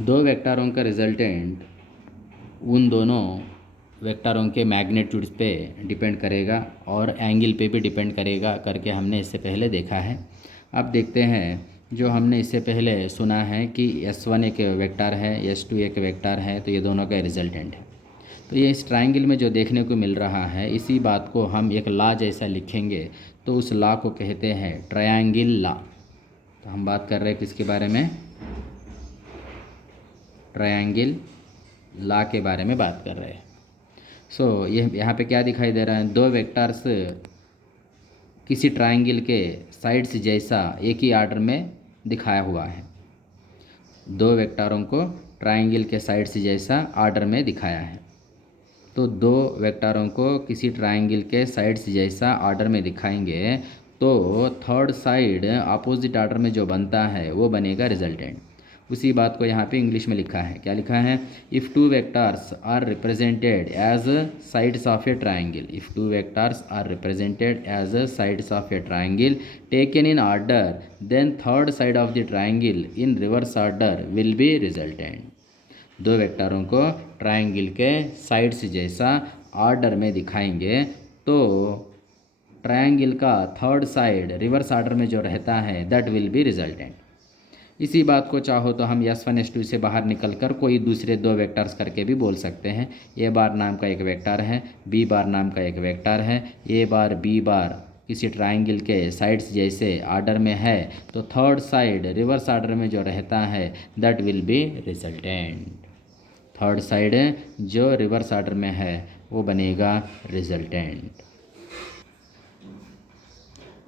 दो वेक्टरों का रिजल्टेंट उन दोनों वेक्टरों के मैग्नीट्यूड्स पे डिपेंड करेगा और एंगल पे भी डिपेंड करेगा करके हमने इससे पहले देखा है। अब देखते हैं जो हमने इससे पहले सुना है कि S1 एक वेक्टर है, S2 एक वेक्टर है, तो ये दोनों का रिजल्टेंट है। तो ये इस ट्रायंगल में जो देखने को मिल रहा है, इसी बात को हम एक लॉ जैसा लिखेंगे तो उस लॉ को कहते हैं ट्रायंगल लॉ। तो हम बात कर रहे हैं किसके बारे में? ट्रायंगल लॉ के बारे में बात कर रहे हैं। ये यहाँ पे क्या दिखाई दे रहा है? दो वेक्टर्स किसी ट्रायंगल के साइड्स जैसा एक ही आर्डर में दिखाया हुआ है। दो वेक्टरों को ट्रायंगल के साइड्स जैसा आर्डर में दिखाया है। तो दो वेक्टरों को किसी ट्रायंगल के साइड्स जैसा आर्डर में दिखाएंगे तो थर्ड साइड अपोजिट आर्डर में जो बनता है वो बनेगा रिजल्टेंट। उसी बात को यहाँ पे इंग्लिश में लिखा है। क्या लिखा है? If two vectors are represented as sides of a triangle, if two vectors are represented as sides of a triangle taken in order, then third side of the triangle in reverse order will be resultant. दो वेक्टरों को triangle के sides जैसा order में दिखाएंगे तो triangle का third side reverse order में जो रहता है दैट विल बी रिजल्टेंट। इसी बात को चाहो तो हम S1 S2 से बाहर निकलकर कोई दूसरे दो वेक्टर्स करके भी बोल सकते हैं। A बार नाम का एक वेक्टर है, B बार नाम का एक वेक्टर है। A बार B बार किसी ट्रायंगल के साइड्स जैसे आर्डर में है तो थर्ड साइड रिवर्स ऑर्डर में जो रहता है that will be resultant. Third side जो रिवर्स ऑर्डर में है वो बनेगा रिजल्टेंट।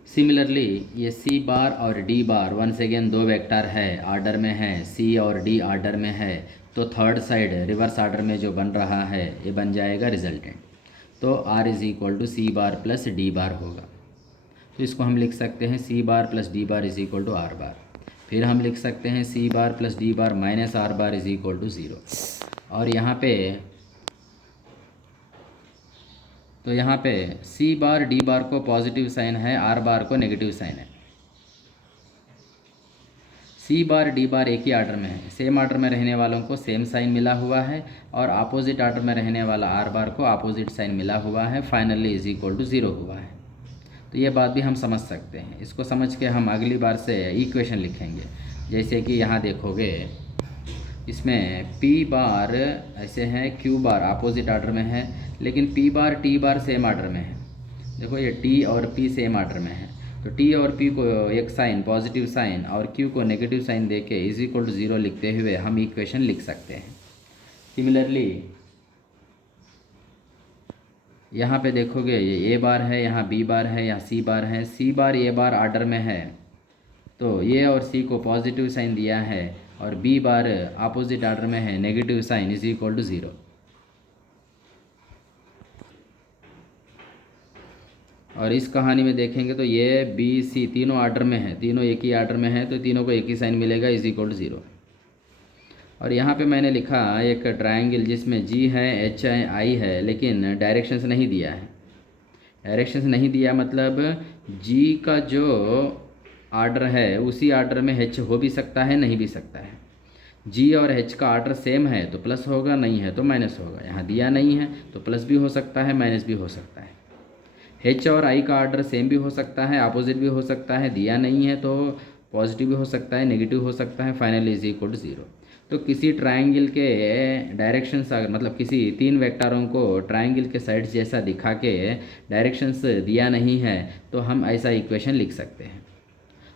सिमिलरली ये C बार और D बार वंस अगेन दो वेक्टर है, आर्डर में है, C और D आर्डर में है, तो थर्ड साइड रिवर्स ऑर्डर में जो बन रहा है ये बन जाएगा रिजल्टेंट। तो R is equal to C bar plus D bar होगा। तो इसको हम लिख सकते हैं C bar plus D bar is equal to R bar. फिर हम लिख सकते हैं C bar plus D bar minus R bar is equal to 0। और यहाँ पे C बार D बार को पॉजिटिव साइन है, R बार को नेगेटिव साइन है। C बार D बार एक ही आर्डर में है, सेम आर्डर में रहने वालों को सेम साइन मिला हुआ है और अपोजिट आर्डर में रहने वाला R बार को अपोजिट साइन मिला हुआ है, फाइनली इज इक्वल टू 0 हुआ है। तो ये बात भी हम समझ सकते हैं। इसको समझ के हम अगली बार से इक्वेशन लिखेंगे। जैसे कि यहाँ देखोगे इसमें P बार ऐसे है, Q बार अपोजिट आर्डर में है, लेकिन P बार T बार सेम आर्डर में है। देखो ये T और P सेम आर्डर में है, तो T और P को एक साइन पॉजिटिव साइन और Q को नेगेटिव साइन देके इज इक्वल टू 0 लिखते हुए हम इक्वेशन लिख सकते हैं। सिमिलरली यहाँ पे देखोगे ये A बार है, यहाँ B बार है, यहाँ C बार है। C bar A bar order में है तो A और C को पॉजिटिव साइन दिया है और B बार अपोजिट आर्डर में है, negative sign is equal to 0। और इस कहानी में देखेंगे तो ये B C तीनों आर्डर में है, तीनों एक ही आर्डर में है, तो तीनों को एक ही साइन मिलेगा इज इक्वल टू 0। और यहाँ पे मैंने लिखा एक ट्रायंगल जिसमें G है, H है, I है, लेकिन डायरेक्शंस नहीं दिया है। डायरेक्शंस नहीं दिया मतलब G का जो आर्डर है उसी आर्डर में H हो भी सकता है, नहीं भी सकता है। G और H का आर्डर सेम है तो प्लस होगा, नहीं है तो माइनस होगा। यहाँ दिया नहीं है तो प्लस भी हो सकता है, माइनस भी हो सकता है। H और I का आर्डर सेम भी हो सकता है, अपोजिट भी हो सकता है, दिया नहीं है तो पॉजिटिव भी हो सकता है, नेगेटिव हो सकता है, फाइनली इज इक्वल टू 0। तो किसी ट्रायंगल के डायरेक्शंस अगर मतलब किसी तीन वेक्टरों को ट्रायंगल के साइड्स जैसा दिखा के डायरेक्शंस दिया नहीं है तो हम ऐसा इक्वेशन लिख सकते हैं।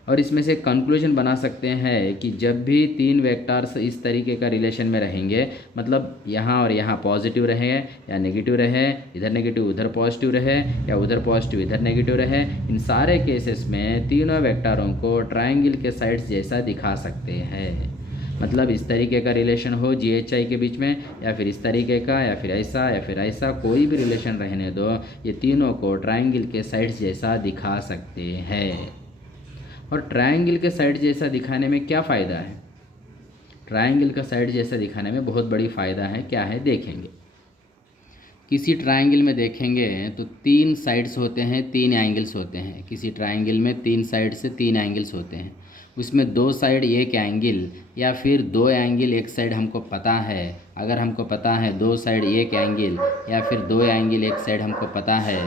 और इसमें से कंक्लूजन बना सकते हैं कि जब भी तीन वेक्टर्स इस तरीके का रिलेशन में रहेंगे, मतलब यहाँ और यहाँ पॉजिटिव रहे या नेगेटिव रहे, इधर नेगेटिव उधर पॉजिटिव रहे या उधर पॉजिटिव इधर नेगेटिव रहे, इन सारे केसेस में तीनों वेक्टरों को ट्रायंगल के साइड्स जैसा दिखा सकते हैं। मतलब इस तरीके का रिलेशन हो GHI के बीच में, या फिर इस तरीके का, या फिर ऐसा, या फिर ऐसा, कोई भी रिलेशन रहने दो, ये तीनों को ट्रायंगल के साइड्स जैसा दिखा सकते हैं। और ट्रायंगल के साइड जैसा दिखाने में क्या फ़ायदा है? ट्रायंगल का साइड जैसा दिखाने में बहुत बड़ी फ़ायदा है। क्या है देखेंगे। किसी ट्रायंगल में देखेंगे तो तीन साइड्स होते हैं, तीन एंगल्स होते हैं। किसी ट्रायंगल में तीन साइड से तीन एंगल्स होते हैं। उसमें दो साइड एक एंगल या फिर दो एंगल एक साइड हमको पता है। अगर हमको पता है दो साइड एक एंगल या फिर दो एंगल एक साइड हमको पता है,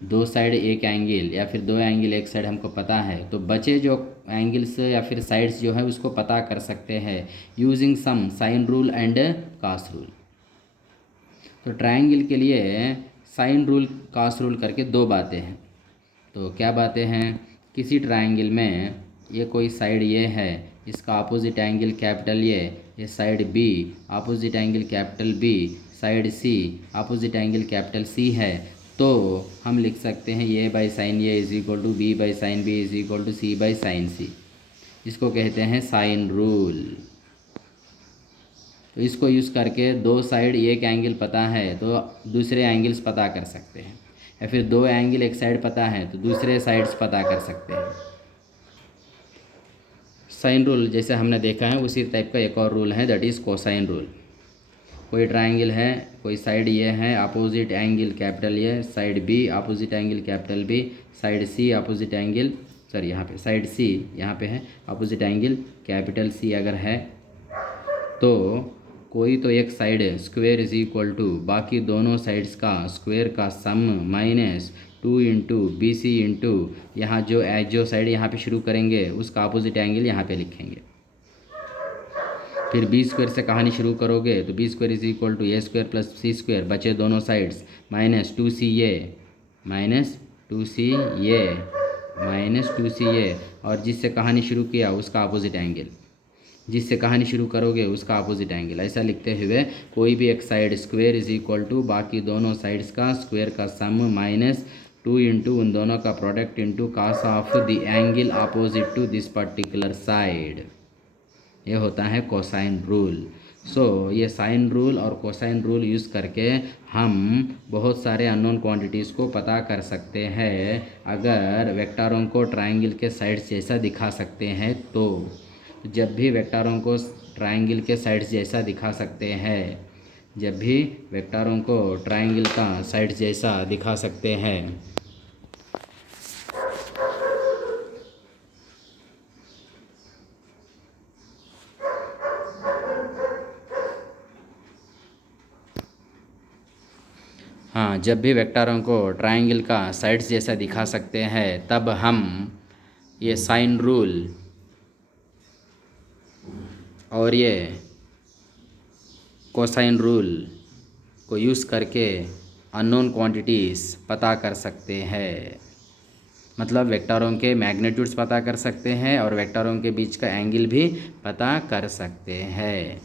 दो साइड एक एंगल या फिर दो एंगल एक साइड हमको पता है, तो बचे जो एंगल्स या फिर साइड्स जो है उसको पता कर सकते हैं using some sine rule and cos rule. तो ट्रायंगल के लिए साइन रूल कॉस रूल करके दो बातें हैं। तो क्या बातें हैं? किसी ट्रायंगल में ये कोई साइड ये है, इसका अपोजिट एंगल कैपिटल ये side B, opposite angle capital B, side C, opposite angle capital C है, तो हम लिख सकते हैं A by sine A is equal to B by sine B is equal to C by sine C. इसको कहते हैं साइन रूल। तो इसको यूज़ करके दो साइड एक एंगल पता है तो दूसरे एंगल्स पता कर सकते हैं, या फिर दो एंगल एक साइड पता है तो दूसरे साइड्स पता कर सकते हैं। साइन रूल जैसे हमने देखा है उसी टाइप का एक और रूल है, दैट इज़ कोसाइन रूल। कोई ट्रायंगल है, कोई साइड ये है, अपोजिट एंगल कैपिटल ये, side B, opposite angle capital B, side C, opposite angle यहाँ पे साइड सी यहाँ पे है, अपोजिट एंगल कैपिटल सी अगर है, तो कोई तो एक side square is equal to बाकी दोनों साइड्स का स्क्वायर का sum minus 2 into B C into यहाँ जो साइड यहाँ पे शुरू करेंगे उसका अपोजिट एंगल यहाँ पे लिखेंगे। फिर बी स्क्वायर से कहानी शुरू करोगे तो B square is equal to A square plus C square, बचे दोनों sides minus 2c A minus 2c A minus 2c A, और जिससे कहानी शुरू किया उसका अपोजिट एंगल, जिससे कहानी शुरू करोगे उसका अपोजिट एंगल। ऐसा लिखते हुए कोई भी एक side square is equal to बाकी दोनों साइड्स का स्क्वायर का सम माइनस 2 इंटू उन दोनों का product into cos of the angle opposite to this particular side. ये होता है कोसाइन रूल। सो ये साइन रूल और कोसाइन रूल यूज़ करके हम बहुत सारे अननोन क्वांटिटीज़ को पता कर सकते हैं। अगर वेक्टरों को ट्रायंगल के साइड्स जैसा दिखा सकते हैं तो जब भी वेक्टरों को ट्रायंगल के साइड्स जैसा दिखा सकते हैं, जब भी वेक्टरों को ट्रायंगल का साइड्स जैसा दिखा सकते हैं, हाँ, जब भी वेक्टरों को ट्रायंगल का साइड्स जैसा दिखा सकते हैं तब हम ये साइन रूल और ये कोसाइन रूल को यूज़ करके अननोन क्वांटिटीज़ पता कर सकते हैं। मतलब वेक्टरों के मैग्नीट्यूड्स पता कर सकते हैं और वेक्टरों के बीच का एंगल भी पता कर सकते हैं।